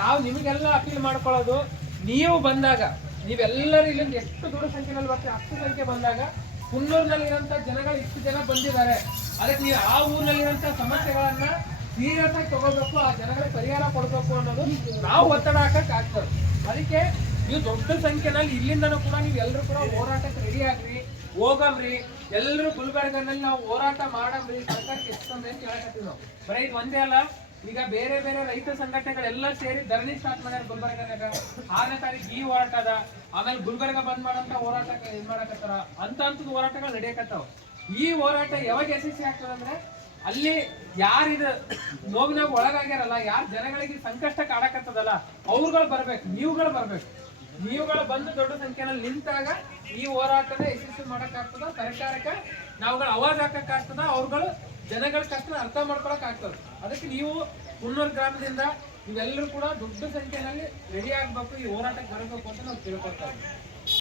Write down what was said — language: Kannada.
ನಾವು ನಿಮಗೆಲ್ಲ ಅಪೀಲ್ ಮಾಡ್ಕೊಳ್ಳೋದು, ನೀವು ಬಂದಾಗ ನೀವೆಲ್ಲರೂ ಇಲ್ಲಿಂದ ಎಷ್ಟು ದೊಡ್ಡ ಸಂಖ್ಯೆಯಲ್ಲಿ ಬರ್ತೀವಿ ಅಷ್ಟು ಸಂಖ್ಯೆ ಬಂದಾಗ ಕುನ್ನೂರಿನಲ್ಲಿರುವಂತ ಜನಗಳು ಇಷ್ಟು ಜನ ಬಂದಿದ್ದಾರೆ, ಅದಕ್ಕೆ ನೀವು ಆ ಊರಿನಲ್ಲಿರುವಂತ ಸಮಸ್ಯೆಗಳನ್ನ ಸೀರಿಯಸ್ ಆಗಿ ತಗೋಬೇಕು, ಆ ಜನಗಳಿಗೆ ಪರಿಹಾರ ಕೊಡಬೇಕು ಅನ್ನೋದು ನಾವು ಒತ್ತಡ ಹಾಕಕ್ ಆಗ್ತದೆ. ಅದಕ್ಕೆ ನೀವು ದೊಡ್ಡ ಸಂಖ್ಯೆನಲ್ಲಿ ಇಲ್ಲಿಂದನೂ ಕೂಡ ನೀವು ಎಲ್ಲರೂ ಕೂಡ ಹೋರಾಟಕ್ಕೆ ರೆಡಿ ಆಗ್ರಿ, ಹೋಗಮ್ರಿ. ಎಲ್ಲರೂ ಗುಲ್ಬರ್ಗನಲ್ಲಿ ನಾವು ಹೋರಾಟ ಮಾಡಮ್ರಿ, ಸರ್ಕಾರಕ್ಕೆ ಎಷ್ಟೊಂದು ಅಂತ ಹೇಳಕತ್ತೀವಿ ನಾವು. ಬರೀ ಇದು ಒಂದೇ ಅಲ್ಲ, ಈಗ ಬೇರೆ ಬೇರೆ ರೈತ ಸಂಘಟನೆಗಳೆಲ್ಲ ಸೇರಿ ಧರಣಿ ಸ್ಟಾರ್ಟ್ ಮಾಡ್ಯಾರ ಗುಲ್ಬರ್ಗನಾಗ. 6ನೇ ತಾರೀಕು ಈ ಹೋರಾಟ ಅದ, ಆಮೇಲೆ ಗುಲ್ಬರ್ಗ ಬಂದ್ ಮಾಡಂತ ಹೋರಾಟ ಇದ್ ಮಾಡಕತ್ತಾರ, ಅಂತ ಹೋರಾಟಗಳು ನಡೆಯಕತ್ತಾವ. ಈ ಹೋರಾಟ ಯಾವಾಗ ಯಶಸ್ವಿ ಆಗ್ತದಂದ್ರೆ ಅಲ್ಲಿ ಯಾರಿದ ನೋವಿನಾಗ ಒಳಗಾಗ್ಯಾರಲ್ಲ, ಯಾರು ಜನಗಳಿಗೆ ಸಂಕಷ್ಟ ಕಾಡಕತ್ತದಲ್ಲ ಅವ್ರುಗಳು ಬರ್ಬೇಕು, ನೀವುಗಳು ಬರ್ಬೇಕು. ನೀವುಗಳು ಬಂದು ದೊಡ್ಡ ಸಂಖ್ಯೆಯಲ್ಲಿ ನಿಂತಾಗ ಈ ಹೋರಾಟನ ಯಶಸ್ವಿ ಮಾಡಕ್ಕಾಗ್ತದ, ಸರ್ಕಾರಕ್ಕೆ ನಾವುಗಳು ಅವಾಜ್ ಹಾಕಕ್ಕಾಗ್ತದ, ಅವ್ರುಗಳು ಜನಗಳ ಕಷ್ಟ ಅರ್ಥ ಮಾಡ್ಕೊಳಕ್ ಆಗ್ತದೆ. ಅದಕ್ಕೆ ನೀವು ಕುನ್ನೂರು ಗ್ರಾಮದಿಂದ ನೀವೆಲ್ಲರೂ ಕೂಡ ದೊಡ್ಡ ಸಂಖ್ಯೆಯಲ್ಲಿ ರೆಡಿ ಆಗ್ಬೇಕು, ಈ ಹೋರಾಟಕ್ಕೆ ಬರಬೇಕು ಅಂತ ನಾವು ತಿಳ್ಕೊಳ್ತಾ ಇದ್ದೀವಿ.